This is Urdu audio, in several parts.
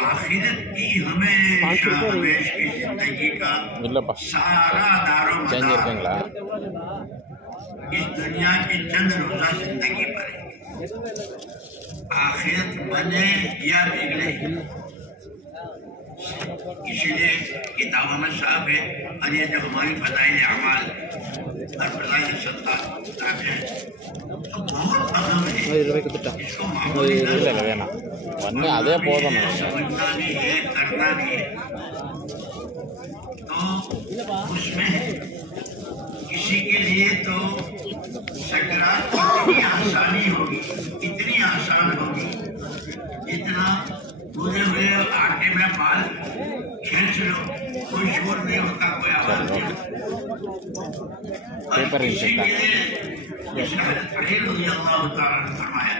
آخرت کی ہمیشہ ہمیش کی زندگی کا سارا دار و مدار اس دنیا کی چند روزہ زندگی پر ہے۔ آخرت بنے یا بگڑے، اسی لیے کتاب احمد صاحب ہے، اور یہ جو ہماری فضائل اعمال اور فضائل صدقہ کتابیں ہیں تو بہت اہم ہے، اس کو معمولی نہ سمجھنا بھی ہے، کرنا بھی ہے۔ تو اس میں کسی کے لیے تو سکرات اتنی آسانی ہوگی، اتنی آسان ہوگی جتنا بھولے ہوئے آٹے میں بال کھینچ لو، کوئی شور نہیں ہوتا، کوئی آواز نہیں ہوتا۔ اور کسی کے لیے جیسے حضرت علی رضی اللہ تعالیٰ نے فرمایا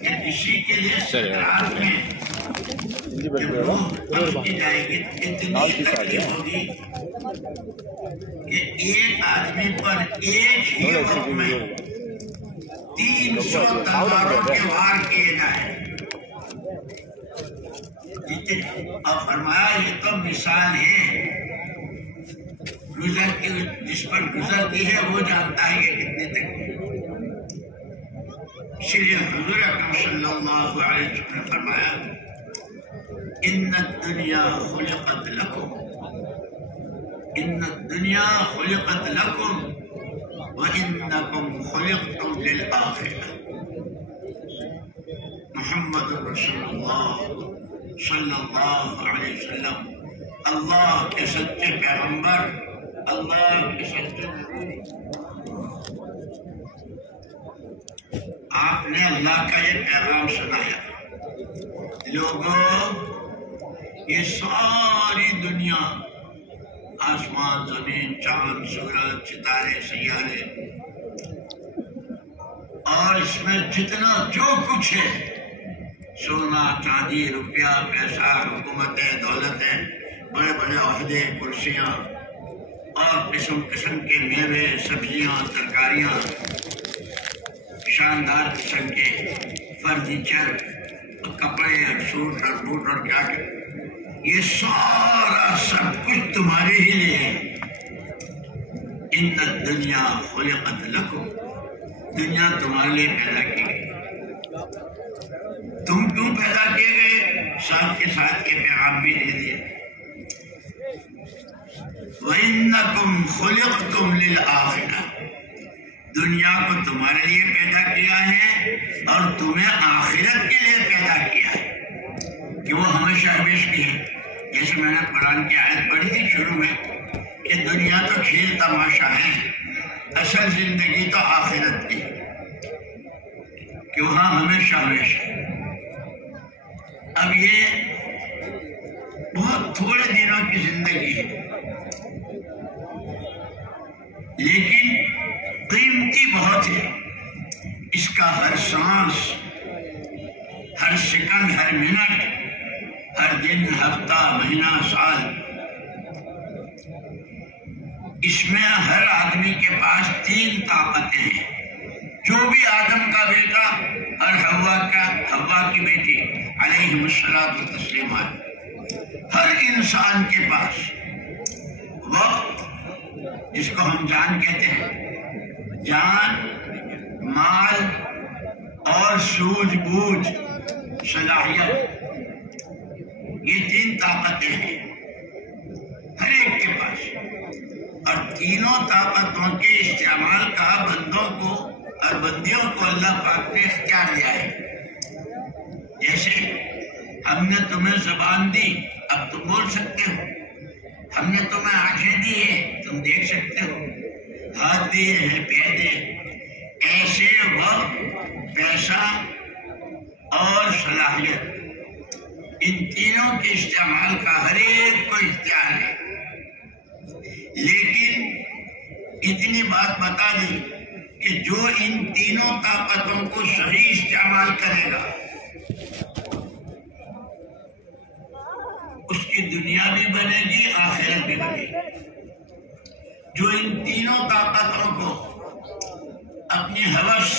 کہ کسی کے لیے سکرات میں جب روح قبض کی جائے گی اتنی تکلیف ہوگی کہ ایک آدمی پر ایک ہی وقت میں 300 تلواروں کے وار کیے جائیں۔ اور فرمایا یہ تو مثال ہے، جس پر گزرتی ہے وہ جانتا ہے کہ کتنی تکلیف۔ اسی لیے حضور اکرم صلی اللہ علیہ وسلم نے فرمایا ان الدنیا خلقت لکم، ان الدنیا خلقت لکم وانکم خلقتم للآخرہ۔ محمد رسول اللہ صلی اللہ علیہ وسلم اللہ کے سچے پیغمبر، اللہ کے سچے نبی، آپ نے اللہ کا یہ پیغام سنایا، لوگوں یہ ساری دنیا، آسمان، زمین، چاند، سورج، ستارے، سیارے، اور اس میں جتنا جو کچھ ہے، سونا، چاندی، روپیہ، پیسہ، حکومتیں، دولتیں، بڑے بڑے عہدے، کرسیاں، اور قسم قسم کے میوے، سبزیاں، ترکاریاں، شاندار قسم کے فرنیچر، کپڑے، سوٹ اور بوٹ اور کیا کہ یہ سارا سب کچھ تمہارے ہی لیے ہے۔ ان الدنیا خلقت لکم، دنیا تمہارے لیے پیدا کی گئی۔ تم کیوں پیدا کیے گئے؟ ساتھ کے ساتھ کے پیغام بھی دے دیا، وَإِنَّكُمْ خُلِقْتُمْ لِلْآخِرَةِ، دنیا کو تمہارے لیے پیدا کیا ہے اور تمہیں آخرت کے لیے پیدا کیا ہے کہ وہ ہمیشہ ہمیش کی ہے۔ جیسے میں نے قرآن کی آیت پڑھی تھی شروع میں کہ دنیا تو کھیل تماشا ہے، اصل زندگی تو آخرت کی کہ وہاں ہمیشہ ہمیشہ۔ اب یہ بہت تھوڑے دنوں کی زندگی ہے لیکن قیمتی بہت ہے، اس کا ہر سانس، ہر سیکنڈ، ہر منٹ، ہر دن، ہفتہ، مہینہ، سال، اس میں ہر آدمی کے پاس 3 طاقتیں ہیں۔ جو بھی آدم کا بیٹا اور حوا کی بیٹی علیہم الصلاۃ والتسلیمات، ہر انسان کے پاس وقت، جس کو ہم جان کہتے ہیں، جان، مال اور سوجھ بوجھ، صلاحیت، یہ 3 طاقتیں ہیں ہر ایک کے پاس، اور تینوں طاقتوں کے استعمال کا بندوں کو اور بندیوں کو اللہ پاک نے اختیار دیا ہے۔ جیسے ہم نے تمہیں زبان دی، اب تم بول سکتے ہو، ہم نے تمہیں آنکھیں دی ہے، تم دیکھ سکتے ہو، ہاتھ دیے ہیں، پیر دیے، ایسے وقت، پیسہ اور صلاحیت، ان تینوں کے استعمال کا ہر ایک کو اختیار ہے۔ لیکن اتنی بات بتا دی کہ جو ان تینوں طاقتوں کو صحیح استعمال کرے گا اس کی دنیا بھی بنے گی، آخرت بھی بنے گی۔ جو ان تینوں طاقتوں کو اپنی ہوس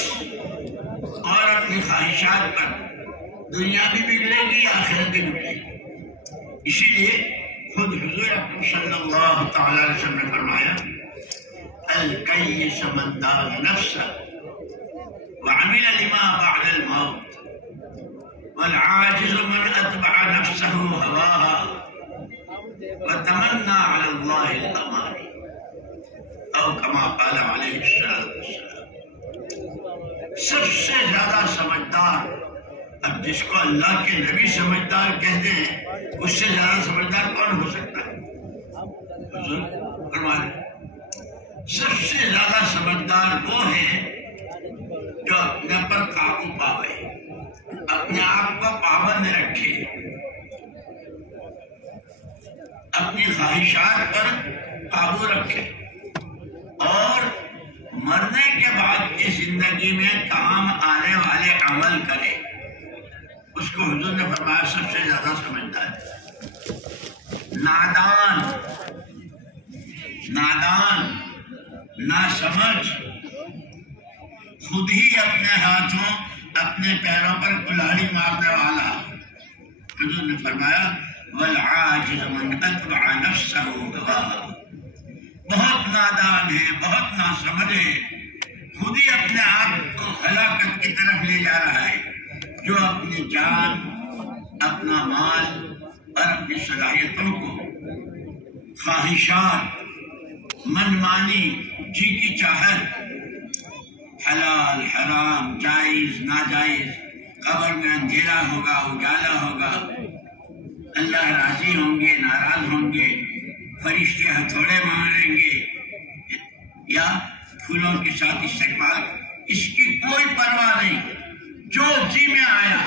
اور اپنی خواہشات پر دنیا بھی بگڑے گی، آخرت بھی بگڑے گی۔ اسی لیے خود حضور اکرم صلی اللہ تعالی علیہ وسلم نے فرمایا الکیس من دان نفسہ وعمل لما بعد الموت والعاجز من اتبع نفسه هواها وتمنى على الله الاماني او كما قال علیہ الصلوۃ والسلام۔ سب سے زیادہ سمجھدار، اب جس کو اللہ کے نبی سمجھدار کہتے ہیں، اس سے زیادہ سمجھدار کون ہو سکتا ہے؟ حضور فرمائے سب سے زیادہ سمجھدار وہ ہیں جو اپنے پر قابو پاوے، اپنے آپ کو پابند رکھے، اپنی خواہشات پر قابو رکھے اور مرنے کے بعد کی زندگی میں کام آنے والے عمل کرے۔ اس کو حضور نے فرمایا سب سے زیادہ سمجھدار ہے۔ نادان ناسمجھ، خود ہی اپنے ہاتھوں اپنے پیروں پر کلاڑی مارنے والا، حضور نے فرمایا والعاجز من اتبع نفسہ ہواہا، بہت نادان ہے، بہت ناسمجھ ہے، خود ہی اپنے آپ کو ہلاکت کی طرف لے جا رہا ہے، جو اپنی جان، اپنا مال اور اپنی صلاحیتوں کو خواہشات، منمانی، جی کی چاہت، حلال حرام، جائز ناجائز، قبر میں اندھیرا ہوگا اجالا ہوگا، اللہ راضی ہوں گے ناراض ہوں گے، فرشتے ہتھوڑے ماریں گے یا پھولوں کے ساتھ استقبال، اس کی کوئی پرواہ نہیں، جو جی میں آیا،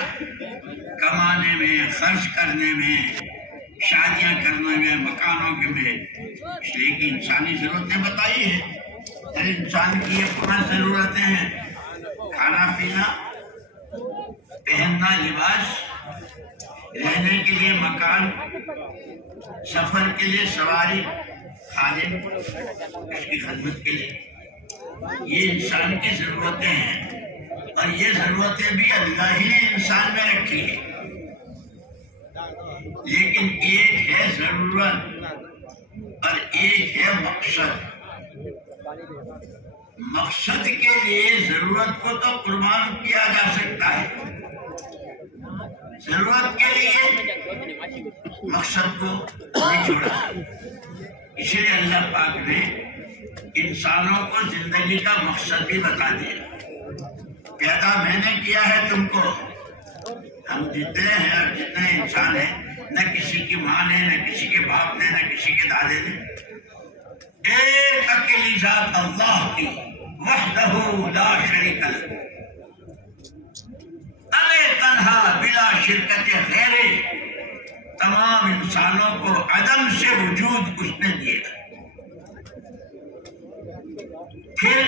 کمانے میں، خرچ کرنے میں، شادیاں کرنے میں، مکانوں کے میں، اس لیے کہ انسانی ضرورتیں بتائی ہیں۔ ہر انسان کی یہ 5 ضرورتیں ہیں: کھانا پینا، پہننا لباس، رہنے کے لیے مکان، سفر کے لیے سواری، خادم اس کی خدمت کے لیے۔ یہ انسان کی ضرورتیں ہیں اور یہ ضرورتیں بھی اللہ ہی نے انسان میں رکھی ہیں، لیکن ایک ہے ضرورت اور ایک ہے مقصد۔ مقصد کے لیے ضرورت کو تو قربان کیا جا سکتا ہے، ضرورت کے لیے مقصد کو نہیں چھوڑا۔ اسی لیے اللہ پاک نے انسانوں کو زندگی کا مقصد بھی بتا دیا۔ پیدا میں نے کیا ہے تم کو، ہم جتنے ہیں اور جتنے انسان ہیں، نہ کسی کی ماں نے، نہ کسی کے باپ نے، نہ کسی کے دادے نے، ایک اکیلی ذات اللہ کی، وحدہ لا شریک لہ، تنہا بلا شرکت غیرے، تمام انسانوں کو عدم سے وجود اس نے دیا۔ پھر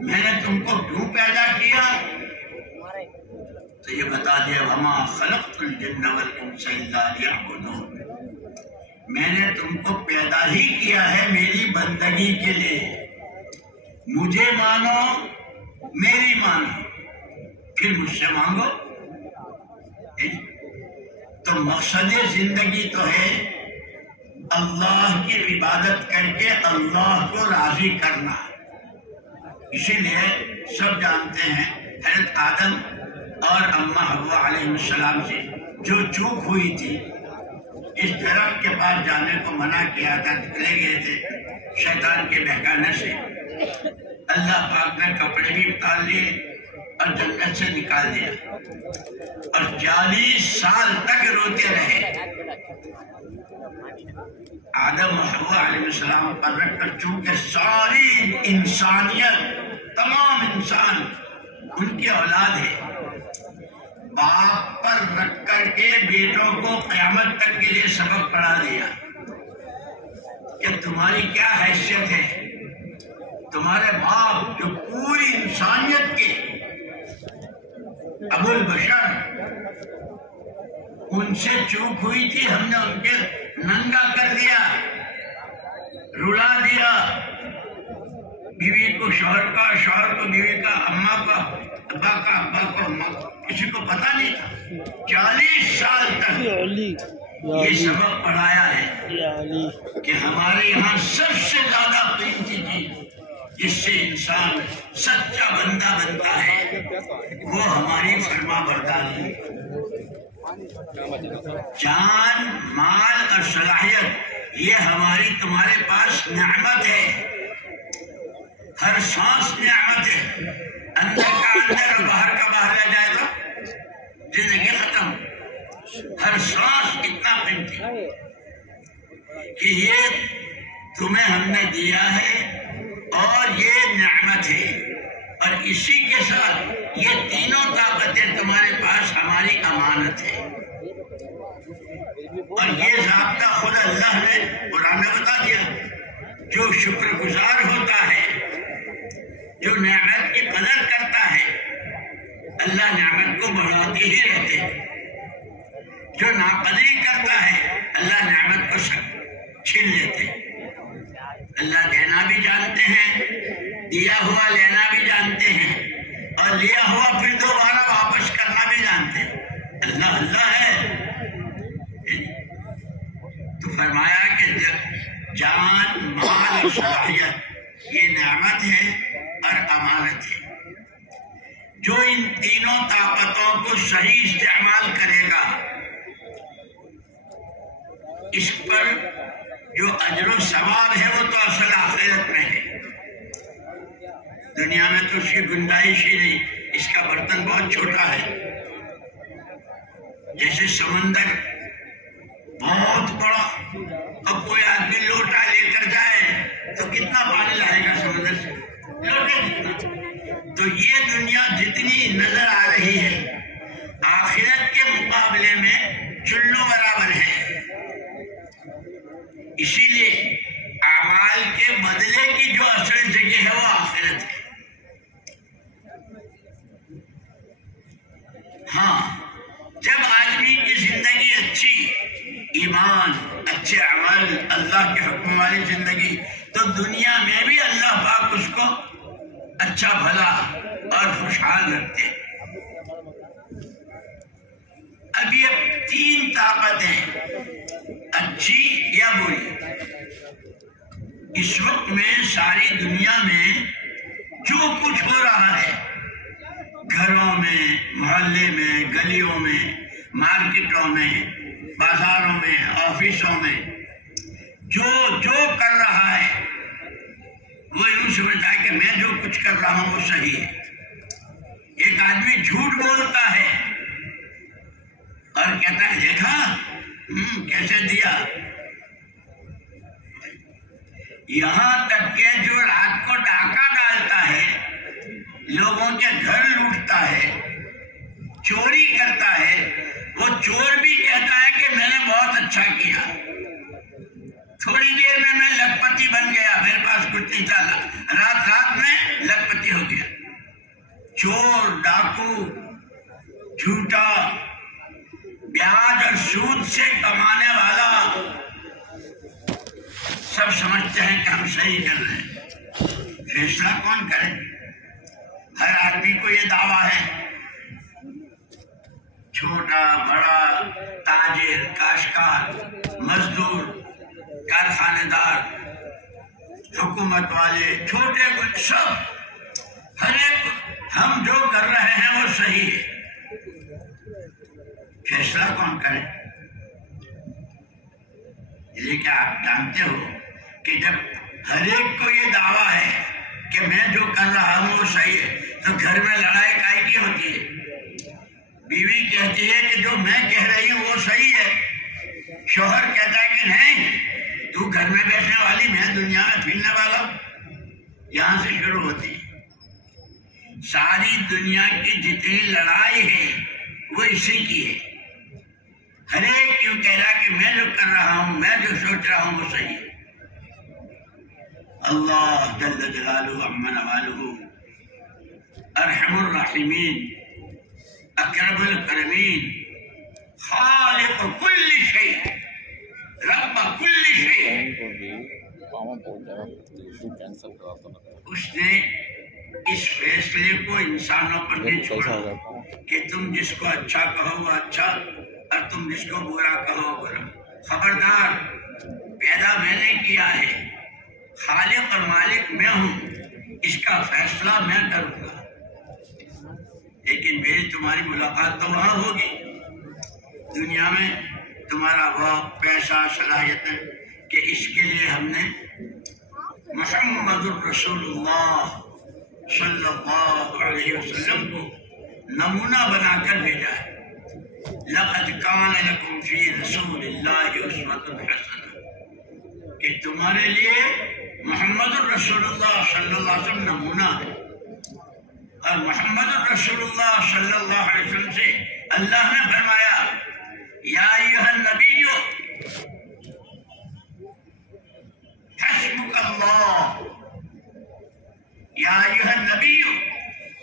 میں نے تم کو کیوں پیدا کیا تو یہ بتا دیا وما خلقت الجن والانس الا لیعبدون، میں نے تم کو پیدا ہی کیا ہے میری بندگی کے لیے، مجھے مانو، میری مانو، پھر مجھ سے مانگو۔ تو مقصد زندگی تو ہے اللہ کی عبادت کر کے اللہ کو راضی کرنا۔ اسی لیے سب جانتے ہیں حضرت آدم اور اماں حوا علیہ السلام سے جو چوک ہوئی تھی، اس درخت کے پاس جانے کو منع کیا تھا، چلے گئے تھے شیطان کے بہکانے سے، اللہ پاک نے کپڑے بھی اتار لیے اور جنت سے نکال دیا اور 40 سال تک روتے رہے۔ آدم و حوا علیہ السلام پر رکھ کر، چونکہ ساری انسانیت، تمام انسان ان کی اولاد ہے، باپ پر رکھ کر کے بیٹوں کو قیامت تک کے لیے سبق پڑھا دیا کہ تمہاری کیا حیثیت ہے۔ تمہارے باپ جو پوری انسانیت کے ابو البشر، ان سے چوک ہوئی تھی، ہم نے ان کے ننگا کر دیا، رلا دیا، بیوی کو شوہر کا، شوہر کو بیوی کا، اماں کا ابا کا ابا کو کسی کو پتا نہیں تھا. 40 سال تک یہ سبق پڑھایا ہے کہ ہمارے یہاں سب سے زیادہ قیمتی چیز جس سے انسان سچا بندہ بنتا ہے وہ ہماری فرما برداری. جان، مال اور صلاحیت یہ ہماری تمہارے پاس نعمت ہے. ہر سانس نعمت ہے. اندر کا اندر اور باہر کا باہر رہ جائے تو زندگی ختم. ہر سانس اتنا قیمتی کہ یہ تمہیں ہم نے دیا ہے اور یہ نعمت ہے. اور اسی کے ساتھ یہ تینوں طاقتیں تمہارے پاس ہماری امانت ہے. اور یہ ضابطہ خود اللہ نے قرآن میں بتا دیا. جو شکر گزار ہوتا ہے، جو نعمت کی قدر کرتا ہے، اللہ نعمت کو بڑھاتے ہی رہتے ہیں. جو ناقدری کرتا ہے اللہ نعمت کو چھین لیتے ہیں. اللہ دینا بھی جانتے ہیں، دیا ہوا لینا بھی جانتے ہیں، اور لیا ہوا پھر دوبارہ واپس کرنا بھی جانتے ہیں. اللہ اللہ ہے. تو فرمایا کہ جان، مال اور صلاحیت یہ نعمت ہے اور امانت ہے. جو ان تینوں طاقتوں کو صحیح استعمال کرے گا اس پر جو اجر و ثواب ہے وہ تو اصل آخرت میں ہے. دنیا میں تو اس کی گنجائش ہی نہیں. اس کا برتن بہت چھوٹا ہے. جیسے سمندر بہت بڑا، اب کوئی آدمی لوٹا لے کر جائے تو کتنا پانی لائے گا سمندر سے؟ لوٹے جتنا. تو یہ دنیا جتنی نظر آ رہی ہے آخرت کے مقابلے میں چلو برابر ہے. اسی لیے اعمال کے بدلے کی جو اصل جگہ ہے وہ آخرت ہے. ہاں، جب آدمی کی زندگی اچھی، ایمان، اچھے عمل، اللہ کے حکم والی زندگی، تو دنیا میں بھی اللہ پاک اس کو اچھا بھلا اور خوشحال رکھتے. اب یہ 3 طاقتیں اچھی یا بری اس وقت میں ساری دنیا میں جو کچھ ہو رہا ہے، گھروں میں، محلے میں، گلیوں میں، مارکیٹوں میں، بازاروں میں، آفسوں میں جو کر رہا ہے وہ یوں سمجھتا ہے کہ میں جو کچھ کر رہا ہوں وہ صحیح ہے. ایک آدمی جھوٹ بولتا ہے اور کہتا ہے دیکھا کیسے دیا. یہاں تک کہ جو رات کو ڈاکہ ڈالتا ہے، لوگوں کے گھر لوٹتا ہے، چوری کرتا ہے، وہ چور بھی کہتا ہے کہ میں نے بہت اچھا کیا. تھوڑی دیر میں لکھپتی بن گیا، میرے پاس کچھ نہیں تھا، رات میں لکھپتی ہو گیا. چور، ڈاکو، جھوٹا، بیاج اور سود سے کمانے والا سب سمجھتے ہیں کہ ہم صحیح کر رہے ہیں. فیصلہ کون کرے؟ ہر آدمی کو یہ دعویٰ ہے. چھوٹا بڑا، تاجر، کاشتکار، مزدور، کارخانے دار، حکومت والے، چھوٹے بڑے، سب ہر ایک ہم جو کر رہے ہیں وہ صحیح ہے. فیصلہ کون کرے؟ لیکن آپ جانتے ہو کہ جب ہر ایک کو یہ دعویٰ ہے کہ میں جو کر رہا ہوں وہ صحیح ہے تو گھر میں لڑائی کائی کی ہوتی ہے. بیوی کہتی ہے کہ جو میں کہہ رہی ہوں وہ صحیح ہے، شوہر کہتا ہے کہ نہیں تو گھر میں بیٹھنے والی، میں دنیا میں پھرنے والا. یہاں سے شروع ہوتی ہے. ساری دنیا کی جتنی لڑائی ہے وہ اسی کی ہے. ہر ایک کیوں کہہ رہا کہ میں جو کر رہا ہوں، میں جو سوچ رہا ہوں وہ صحیح ہے. اللہ جل جلالہ عما نوالہ، ارحم الراحمین، اکرم الکرمین، خالق کل شیء، رب کل شیء، اس نے اس فیصلے کو انسانوں پر نہیں چھوڑا کہ تم جس کو اچھا کہو وہ اچھا اور تم جس کو برا کہو برا. خبردار، پیدا میں نے کیا ہے، خالق اور مالک میں ہوں، اس کا فیصلہ میں کروں گا. لیکن میری تمہاری ملاقات تو وہاں ہوگی. دنیا میں تمہارا وقت، پیسہ، صلاحیت ہے کہ اس کے لیے ہم نے محمد الرسول اللہ صلی اللہ علیہ وسلم کو نمونہ بنا کر بھیجا ہے. لقد کان لکم فی رسول اللہ اسوۃ حسنہ، کہ تمہارے لیے محمد الرسول اللہ صلی اللہ علیہ وسلم نمونہ ہے. اور محمد الرسول اللہ صلی اللہ علیہ وسلم سے اللہ نے فرمایا یا ایھا النبی حسبک اللہ، یا ایھا النبی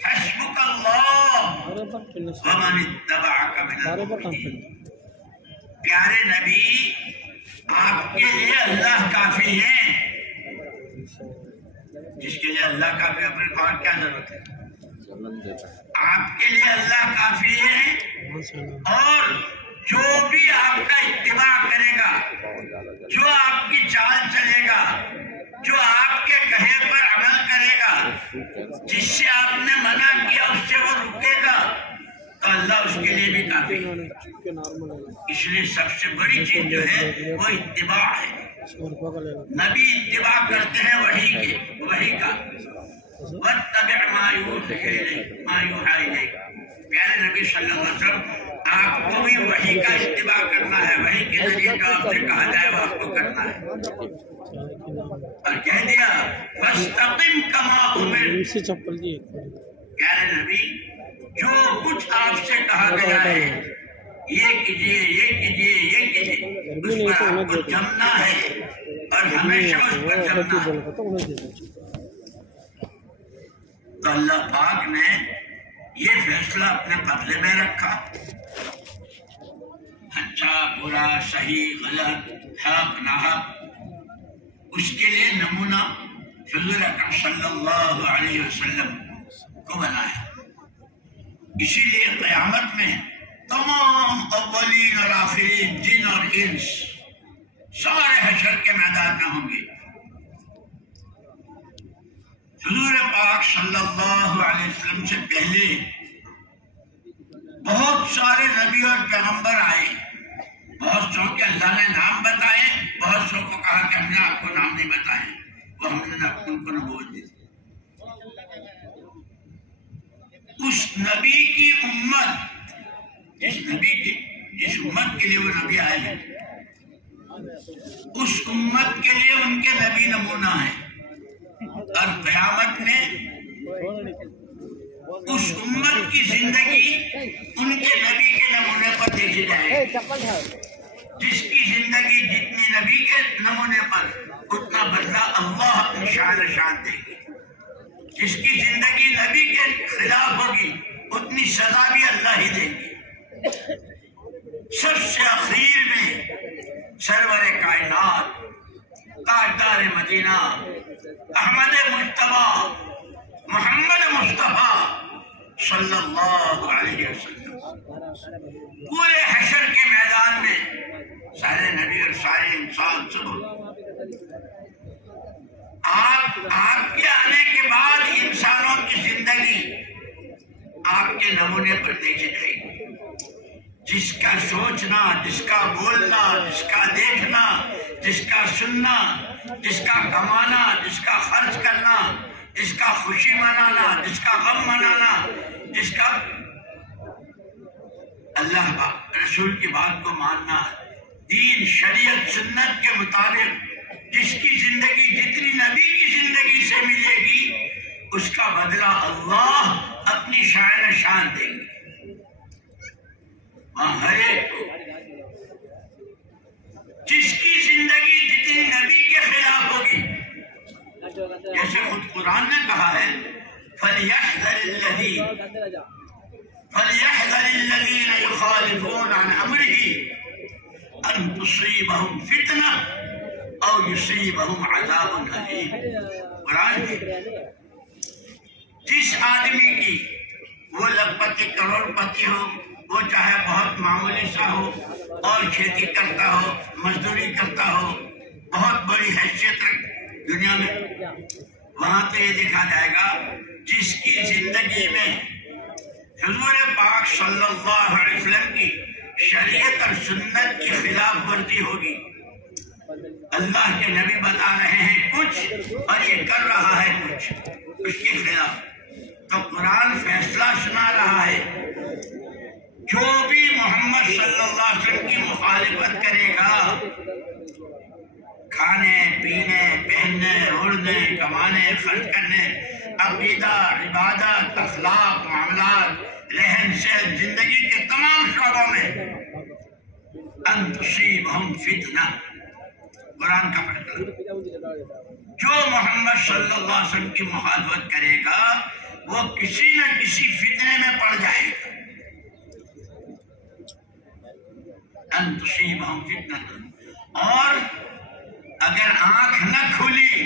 حسبک اللہ ومن اتبعک من المؤمنین. پیارے نبی، آپ کے لیے اللہ کافی ہے. جس کے لیے اللہ کافی ہے اپنے اور کیا ضرورت ہے؟ آپ کے لیے اللہ کافی ہے. اور جو بھی آپ کا اتباع کرے گا، جو آپ کی چال چلے گا، جو آپ کے کہے پر عمل کرے گا، جس سے آپ نے منع کیا اس سے وہ رکے گا، تو اللہ اس کے لیے بھی کافی ہے. اس لیے سب سے بڑی چیز جو ہے وہ اتباع ہے. نبی اتباع کرتے ہیں وحی کا. وَاتَّبِعْ مَا يُوحَىٰ إِلَيْكَ. پیارے نبی صلی اللہ علیہ وسلم، آپ کو بھی وحی کا اتباع کرنا ہے. وحی کے ذریعے جو آپ سے کہا جائے وہ آپ کو کرنا ہے. اور کہہ دیا فَاسْتَقِمْ كَمَا أُمِرْتَ. پیارے نبی، جو کچھ آپ سے کہا گیا ہے یہ کیجیے، یہ کیجیے، یہ کیجیے، اس پر آپ کو جمنا ہے اور ہمیشہ اس پر جمنا ہے. تو اللہ پاک نے یہ فیصلہ اپنے قبضے میں رکھا. اچھا برا، صحیح غلط، حق ناحق، اس کے لیے نمونہ حضور اکرم صلی اللہ علیہ وسلم کو بنایا. اسی لیے قیامت میں تمام اولین اور آخرین، جن اور انس، سارے حشر کے میدان میں ہوں گے. حضور پاک صلی اللہ علیہ وسلم سے پہلے بہت سارے نبی اور پیغمبر آئے. بہت سو کے اللہ نے نام بتائے، بہت سو کو کہا کہ ہم نے آپ کو نام نہیں بتائے، وہ ہم نے ان کو نبوت دی. اس نبی کی امت، جس امت کے لیے وہ نبی آئے ہیں، اس امت کے لیے ان کے نبی نمونہ ہیں. اور قیامت میں اس امت کی زندگی ان کے نبی کے نمونے پر دیکھی جائے. جس کی زندگی جتنی نبی کے نمونے پر، اتنا بدلہ اللہ اپنی شان دے گی. جس کی زندگی نبی کے خلاف ہوگی، اتنی سزا بھی اللہ ہی دے گی. سب سے اخیر میں سرور کائنات، تاجدار مدینہ، احمد مجتبیٰ، محمد مصطفیٰ صلی اللہ علیہ وسلم پورے حشر کے میدان میں سارے نبی اور سارے انسان سب آپ کے آنے کے بعد انسانوں کی زندگی آپ کے نمونے پر دیکھی جائے گی. جس کا سوچنا، جس کا بولنا، جس کا دیکھنا، جس کا سننا، جس کا کمانا، جس کا خرچ کرنا، جس کا خوشی منانا، جس کا غم منانا، جس کا اللہ رسول کی بات کو ماننا، دین شریعت سنت کے مطابق جس کی زندگی جتنی نبی کی زندگی سے ملے گی، اس کا بدلہ اللہ اپنی شان دیں گے. ہر ایک کو جس کی زندگی جتنی نبی کے خلاف ہوگی، جیسے خود قرآن نے کہا ہے فَلْيَحْذَرِ الَّذِينَ يُخَالِفُونَ عَنْ أَمْرِهِ أَن تُصِيبَهُمْ فِتْنَةٌ أَوْ يُصِيبَهُمْ عَذَابٌ أَلِيمٌ. قرآن جس آدمی کی وہ لکھپتی کروڑ پتی ہو، وہ چاہے بہت معمولی سا ہو اور کھیتی کرتا ہو، مزدوری کرتا ہو، بہت بڑی حیثیت رکھ دنیا میں، وہاں تو یہ دیکھا جائے گا جس کی زندگی میں حضور پاک صلی اللہ علیہ وسلم کی شریعت اور سنت کی خلاف ورزی ہوگی، اللہ کے نبی بتا رہے ہیں کچھ اور یہ کر رہا ہے کچھ اس کے خلاف، تو قرآن فیصلہ سنا رہا ہے جو بھی محمد صلی اللہ علیہ وسلم کی مخالفت کرے گا، کھانے پینے پہننے اڑنے کمانے خرچ کرنے عقیدہ عبادت اخلاق معاملات رہن سہن زندگی کے تمام شعبوں میں ان تصیبہم فتنہ، قرآن کا فیصلہ، جو محمد صلی اللہ علیہ وسلم کی مخالفت کرے گا وہ کسی نہ کسی فتنے میں پڑ جائے گا، ان تصیبہم فتنہ، اور اگر آنکھ نہ کھلی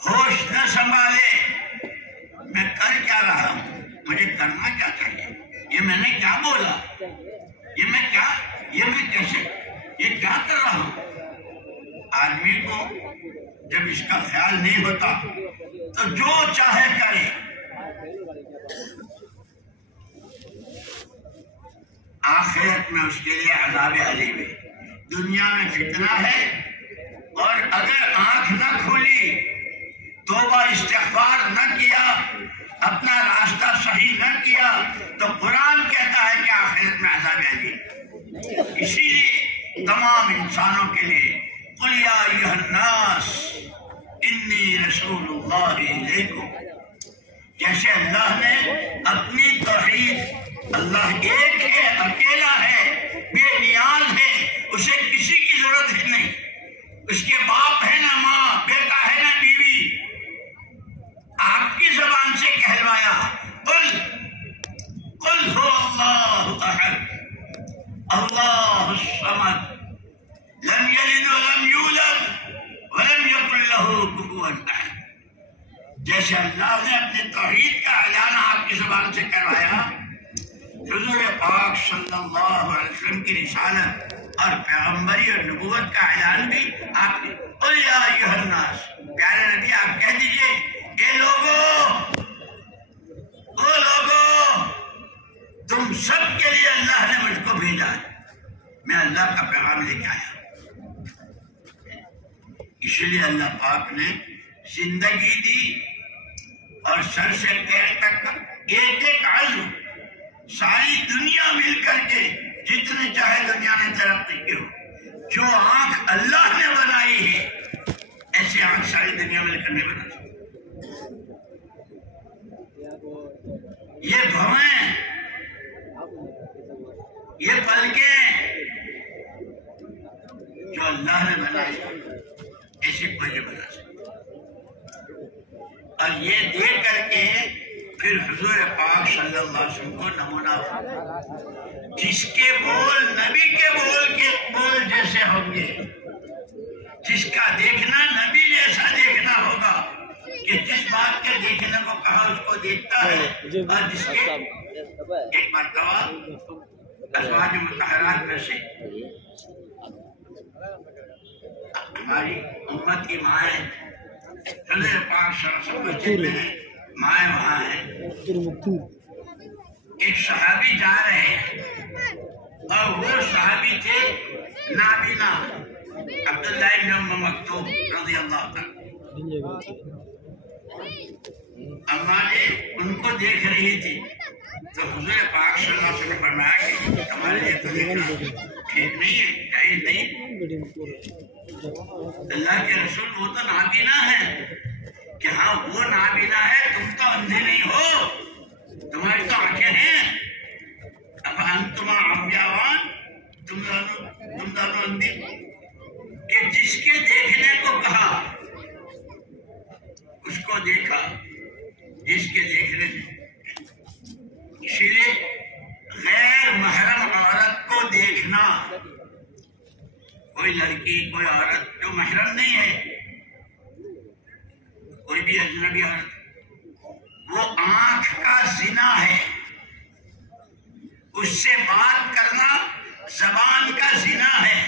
ہوش نہ سنبھالے میں کر کیا رہا ہوں، مجھے کرنا کیا چاہیے، یہ میں نے کیا بولا، یہ میں کیسے، یہ کیا کر رہا ہوں، آدمی کو جب اس کا خیال نہیں ہوتا تو جو چاہے کرے، آخرت میں اس کے لیے عذاب علیم ہے، دنیا میں فتنہ ہے، اور اگر آنکھ نہ کھولی توبہ استغفار نہ کیا اپنا راستہ صحیح نہ کیا تو قرآن کہتا ہے کہ آخرت میں عذاب علیم، اسی لیے تمام انسانوں کے لیے قل یا ایھا الناس انی رسول اللہ الیکم، جیسے اللہ نے اپنی توحید، اللہ ایک ہے، اکیلا ہے، بے نیاز ہے، اسے کسی کی ضرورت ہے نہیں، اس کے باپ ہے نہ ماں، بیٹا ہے نہ بیوی، آپ کی زبان سے کہلوایا قل هو اللہ احد اللہ الصمد لم یلد ولم یولد ولم یکن له کفوا احد، جیسے اللہ نے اپنے توحید کا اعلان آپ کی زبان سے کروایا، حضور پاک صلی اللہ علیہ وسلم کی رسالت اور پیغمبری اور نبوت کا اعلان بھی آپ کی، قل یا ایھا الناس، پیارے نبی آپ کہہ دیجئے اے لوگوں، او لوگوں، تم سب کے لیے اللہ نے مجھ کو بھیجا ہے، میں اللہ کا پیغام لے کے آیا، اسی لیے اللہ پاک نے زندگی دی اور سر سے پیر تک ایک ایک عضو، ساری دنیا مل کر کے جتنے چاہے دنیا نے ترقی کی ہو، جو آنکھ اللہ نے بنائی ہے ایسی آنکھ ساری دنیا مل کر نہیں بنا سکتی، یہ بھویں، یہ پلکیں جو اللہ نے بنائی ایسی کوئی نہیں بنا سکتا، اور یہ دیکھ کر کے پھر حضور پاک صلی اللہ علیہ وسلم کو نمونہ، جس کے بول نبی کے بول جیسے ہوں گے، جس کا دیکھنا نبی جیسا دیکھنا ہوگا، کہ جس بات کے دیکھنے کو کہا اس کو دیکھتا ہے، اور جس کے ایک مرتبہ ازواج مطہرات میں سے ہماری امت کی مائیں، حضور پاک صلی اللہ علیہ وسلم ہیں، مائیں وہاں ہیں، ایک صحابی جا رہے ہیں اور وہ صحابی تھے نابینا، عبداللہ ابن ام مکتوم رضی اللہ عنہ، اماں نے ان کو دیکھ رہی تھی تو حضور پاک صلی اللہ علیہ وسلم نے فرمایا کہ ہمارے لیے تو دیکھنا ٹھیک نہیں ہے، جائز نہیں، اللہ کے رسول وہ تو نابینا ہے، کہ ہاں وہ نابینا ہے، تم تو اندھے نہیں ہو، تمہاری تو آنکھیں ہیں، اب انتم عمیاوان، تم دونوں اندھے، کہ جس کے دیکھنے کو کہا اس کو دیکھا، جس کے دیکھنے سے، اسی لیے غیر محرم عورت کو دیکھنا، کوئی لڑکی کوئی عورت جو محرم نہیں ہے، کوئی بھی اجنبی عورت وہ آنکھ کا زنا ہے، اس سے بات کرنا زبان کا زنا ہے،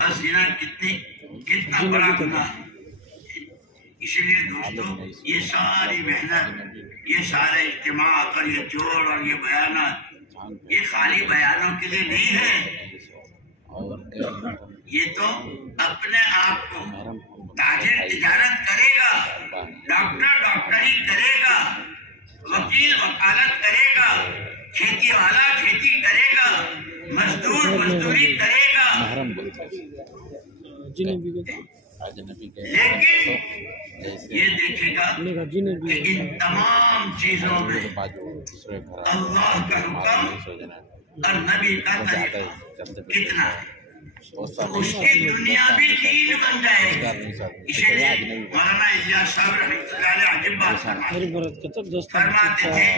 اور زنا کتنا بڑا گناہ ہے۔ اس لیے دوستو یہ ساری محنت، یہ سارے اجتماعات اور یہ جوڑ اور یہ بیانات، یہ خالی بیانوں کے لیے نہیں ہے، یہ تو اپنے آپ کو تاجر تجارت کرے گا، ڈاکٹر ڈاکٹری کرے گا، وکیل وکالت کرے گا، کھیتی والا کھیتی کرے گا، مزدور مزدوری کرے گا، لیکن یہ دیکھے گا کہ ان تمام چیزوں میں اللہ کا حکم اور نبی کا طریقہ کتنا ہے، اس کی دنیا بھی دین بن جائے گی۔ اسی لیے مولانا الیاس صاحب رحمۃ اللہ علیہ عجیب بات فرماتے تھے،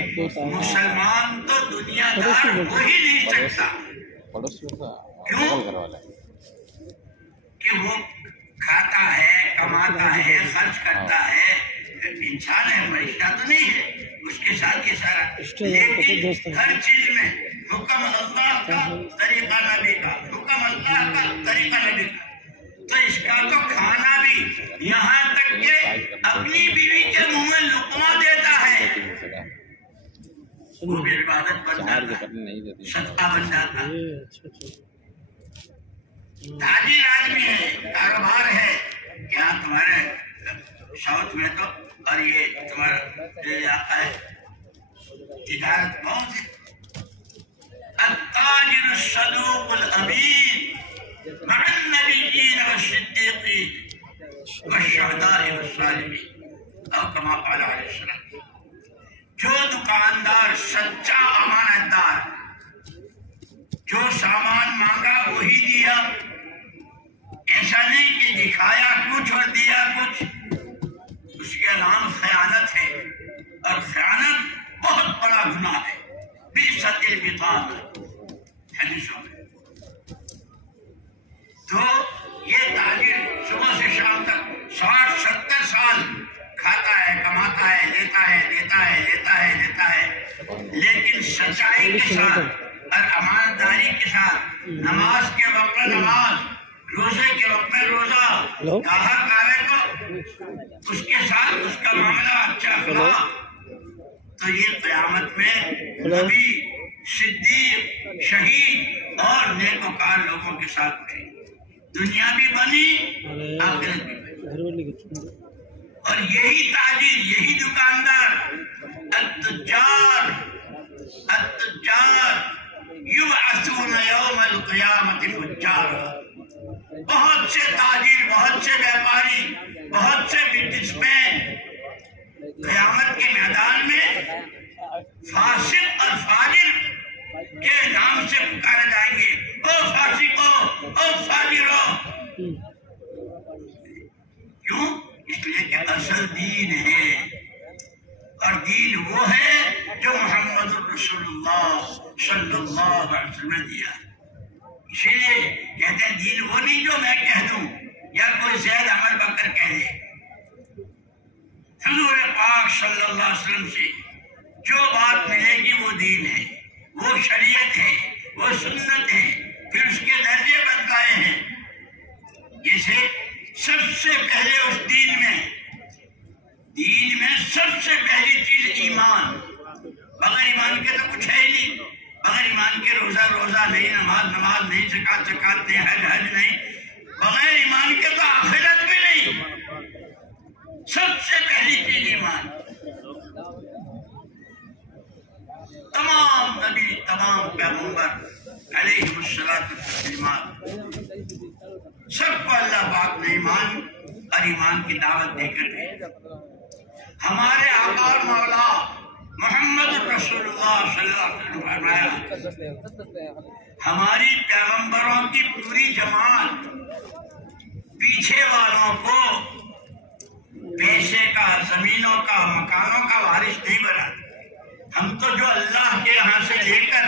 مسلمان تو دنیا دار ہو ہی نہیں سکتا، کیوں کہ وہ کھاتا ہے، کماتا ہے، خرچ کرتا ہے، انسان ہے، معیشت تو نہیں ہے اس کے ساتھ یہ سارا، لیکن ہر چیز میں حکم اللہ کا، طریقہ نبی کا، حکم اللہ کا، طریقہ نبی کا، تو اس کا تو کھانا بھی یہاں تک کہ اپنی بیوی کے منہ میں لقمہ دیتا ہے، وہ بھی عبادت بن جاتا ہے، صدقہ بن جاتا ہے۔ تاجر آدمی ہے، کاروبار ہے، یہاں تمہارے ساؤتھ میں تو، اور یہ تمہارا علاقہ ہے، تجارت بہت ہے۔ التاجر الصدوق الامین مع النبیین والصدیقین والشہداء والصالحین، اور کما قال علیہ السلام، جو دکاندار سچا امانت دار، جو سامان مانگا وہی دیا، ایسا نہیں کہ دکھایا کچھ اور دیا کچھ، اس کے نام خیانت ہے، اور خیانت بہت بڑا گناہ ہے، بئست البطانہ حدیثوں میں۔ تو یہ تاجر صبح سے شام تک 60-70 سال کھاتا ہے، کماتا ہے، لیتا ہے، دیتا ہے، لیتا ہے، دیتا ہے، لیکن سچائی کے ساتھ اور امانتداری کے ساتھ، نماز کے وقت میں نماز، روزے کے وقت میں روزہ، گاہک آئے تو اس کے ساتھ اس کا معاملہ اچھا ہوا، تو یہ قیامت میں نبی، صدیق، شہید اور نیکوکار لوگوں کے ساتھ اٹھے، دنیا بھی بنی، آخرت بھی بنی۔ اور یہی تاجر، یہی دکاندار، التجار یبعثون یوم القیامت فجارا، بہت سے تاجر، بہت سے بیپاری، بہت سے بزنس مین قیامت کے میدان میں فاسق اور فاجر کے نام سے پکارے جائیں گے، او فاسقو، او فاجرو، کیوں؟ اس لیے کہ اصل دین ہے، اور دین وہ ہے جو محمد الرسول اللہ صلی اللہ علیہ وسلم نے دیا۔ اسی لیے کہتے ہیں دین وہ نہیں جو میں کہہ دوں یا کوئی زید عمر بکر کہہ دے، حضور پاک صلی اللہ علیہ وسلم سے جو بات ملے گی وہ دین ہے، وہ شریعت ہے، وہ سنت ہے، پھر اس کے درجے بتلائے ہیں، جیسے سب سے پہلے اس دین میں سب سے پہلی چیز ایمان، بغیر ایمان کے تو کچھ ہے ہی نہیں، بغیر ایمان کے روزہ نہیں، نماز نہیں، زکات نہیں، حج نہیں، بغیر ایمان کے تو آخرت بھی نہیں، سب سے پہلی چیز ایمان۔ تمام نبی، تمام پیغمبر علیہ السلام سب کو اللہ پاک نے ایمان اور ایمان کی دعوت دے کر دی۔ ہمارے آقا اور مولا محمد رسول اللہ صلی اللہ علیہ وسلم فرمایا، ہماری پیغمبروں کی پوری جماعت پیچھے والوں کو پیسے کا، زمینوں کا، مکانوں کا وارث نہیں بنا، ہم تو جو اللہ کے یہاں سے لے کر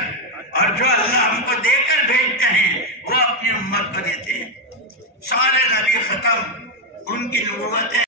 اور جو اللہ ہم کو دے کر بھیجتے ہیں وہ اپنی امت کو دیتے ہیں۔ سارے نبی ختم، ان کی نبوتیں